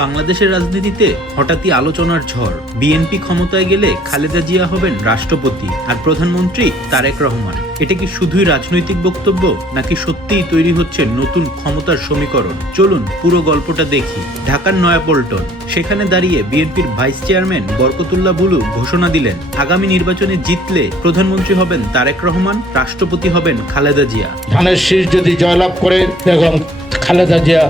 বাংলাদেশের রাজনীতিতে হঠাৎই আলোচনার ঝড়। বিএনপি ক্ষমতায় গেলে খালেদা জিয়া হবেন রাষ্ট্রপতি আর প্রধানমন্ত্রী তারেক রহমান। এটা কি শুধুই রাজনৈতিক বক্তব্য, নাকি সত্যিই তৈরি হচ্ছে নতুন ক্ষমতার সমীকরণ? চলুন পুরো গল্পটা দেখি। ঢাকার নয়াপল্টন, সেখানে দাঁড়িয়ে বিএনপির ভাইস চেয়ারম্যান বরকতুল্লাহ বুলু ঘোষণা দিলেন, আগামী নির্বাচনে জিতলে প্রধানমন্ত্রী হবেন তারেক রহমান, রাষ্ট্রপতি হবেন খালেদা জিয়া। ধানের শীষ যদি জয়লাভ করে এবং খালেদা জিয়া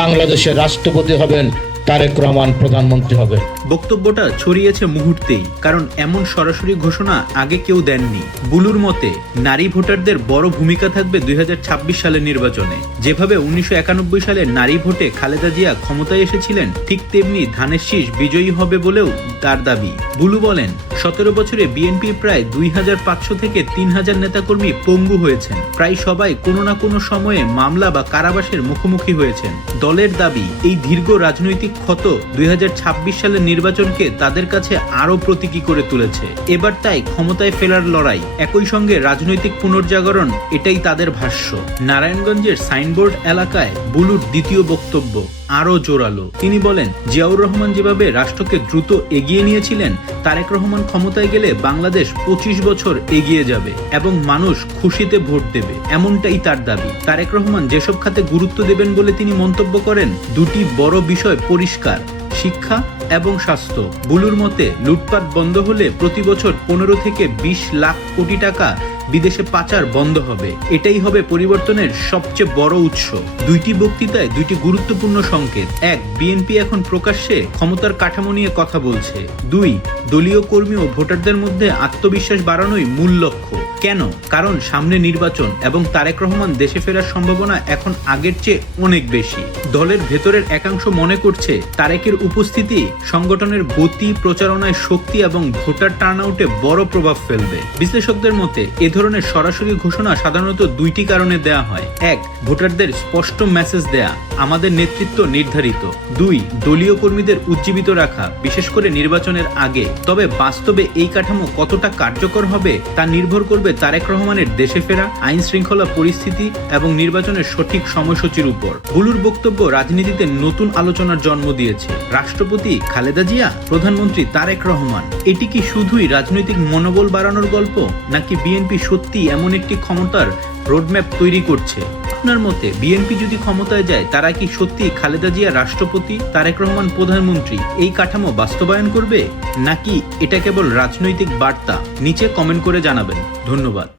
বাংলাদেশের রাষ্ট্রপতি হবেন তারেক রহমান প্রধানমন্ত্রী হবে। বক্তব্যটা ছড়িয়েছে মুহূর্তেই, কারণ এমন সরাসরি ঘোষণা আগে কেউ দেননি। বুলুর মতে, নারী ভোটারদের বড় ভূমিকা থাকবে দুই সালের নির্বাচনে। যেভাবে উনিশশো সালে নারী ভোটে খালেদা জিয়া ক্ষমতায় এসেছিলেন, ঠিক তেমনি ধানের শীষ বিজয়ী হবে বলেও তার দাবি। বুলু বলেন, সতেরো বছরে বিএনপির প্রায় দুই হাজার পাঁচশো থেকে তিন হাজার নেতাকর্মী পঙ্গু হয়েছেন। প্রায় সবাই কোনো না কোনো সময়ে মামলা বা কারাবাসের মুখোমুখি হয়েছেন। দলের দাবি, এই দীর্ঘ রাজনৈতিক ক্ষত দুই হাজার ছাব্বিশ সালের নির্বাচনকে তাদের কাছে আরও প্রতীকী করে তুলেছে। এবার তাই ক্ষমতায় ফেলার লড়াই। একই সঙ্গে রাজনৈতিক পুনর্জাগরণ, এটাই তাদের ভাষ্য। নারায়ণগঞ্জের সাইনবোর্ড এলাকায় বুলুর দ্বিতীয় বক্তব্য। আরও জোরালো। তিনি বলেন, জিয়াউর রহমান যেভাবে রাষ্ট্রকে দ্রুত এগিয়ে নিয়েছিলেন, তারেক রহমান ক্ষমতায় গেলে বাংলাদেশ পঁচিশ বছর এগিয়ে যাবে এবং মানুষ খুশিতে ভোট দেবে, এমনটাই তার দাবি। তারেক রহমান যেসব খাতে গুরুত্ব দেবেন বলে তিনি মন্তব্য করেন, দুটি বড় বিষয় পরিষ্কার, শিক্ষা এবং স্বাস্থ্য। বুলুর মতে, লুটপাট বন্ধ হলে প্রতি বছর পনেরো থেকে বিশ লাখ কোটি টাকা বিদেশে পাচার বন্ধ হবে। এটাই হবে পরিবর্তনের সবচেয়ে বড় উৎস। দুইটি বক্তৃতায় দুইটি গুরুত্বপূর্ণ সংকেত। এক বিএনপি এখন প্রকাশ্যে ক্ষমতার কাঠামো নিয়ে কথা বলছে। দুই, দলীয় কর্মী ও ভোটারদের মধ্যে আত্মবিশ্বাস বাড়ানোই মূল লক্ষ্য। কেন? কারণ সামনে নির্বাচন এবং তারেক রহমান দেশে ফেরার সম্ভাবনা এখন আগের চেয়ে অনেক বেশি। দলের ভেতরের একাংশ মনে করছে তারেকের উপস্থিতি সংগঠনের গতি, প্রচারণায় শক্তি এবং ভোটার টার্নআউটে বড় প্রভাব ফেলবে। বিশ্লেষকদের মতে, এ ধরনের সরাসরি ঘোষণা সাধারণত দুইটি কারণে দেয়া হয়। এক, ভোটারদের স্পষ্ট মেসেজ দেয়া, আমাদের নেতৃত্ব নির্ধারিত। দুই, দলীয় কর্মীদের উজ্জীবিত রাখা, বিশেষ করে নির্বাচনের আগে। তবে বাস্তবে এই কাঠামো কতটা কার্যকর হবে তা নির্ভর করবে তারেক রহমানের দেশে ফেরা আইন শৃঙ্খলা পরিস্থিতি এবং নির্বাচনের সঠিক সময়সূচির উপর। বুলুর বক্তব্য রাজনীতিতে নতুন আলোচনার জন্ম দিয়েছে। রাষ্ট্রপতি খালেদা জিয়া, প্রধানমন্ত্রী তারেক রহমান। এটি কি শুধুই রাজনৈতিক মনোবল বাড়ানোর গল্প, নাকি বিএনপি সত্যি এমন একটি ক্ষমতার রোডম্যাপ তৈরি করছে? আপনার মতে বিএনপি যদি ক্ষমতায় যায়, তারা কি সত্যি খালেদা জিয়া রাষ্ট্রপতি, তারেক রহমান প্রধানমন্ত্রী? এই কাঠামো বাস্তবায়ন করবে? নাকি এটা কেবল রাজনৈতিক বার্তা? নিচে কমেন্ট করে জানাবেন। ধন্যবাদ।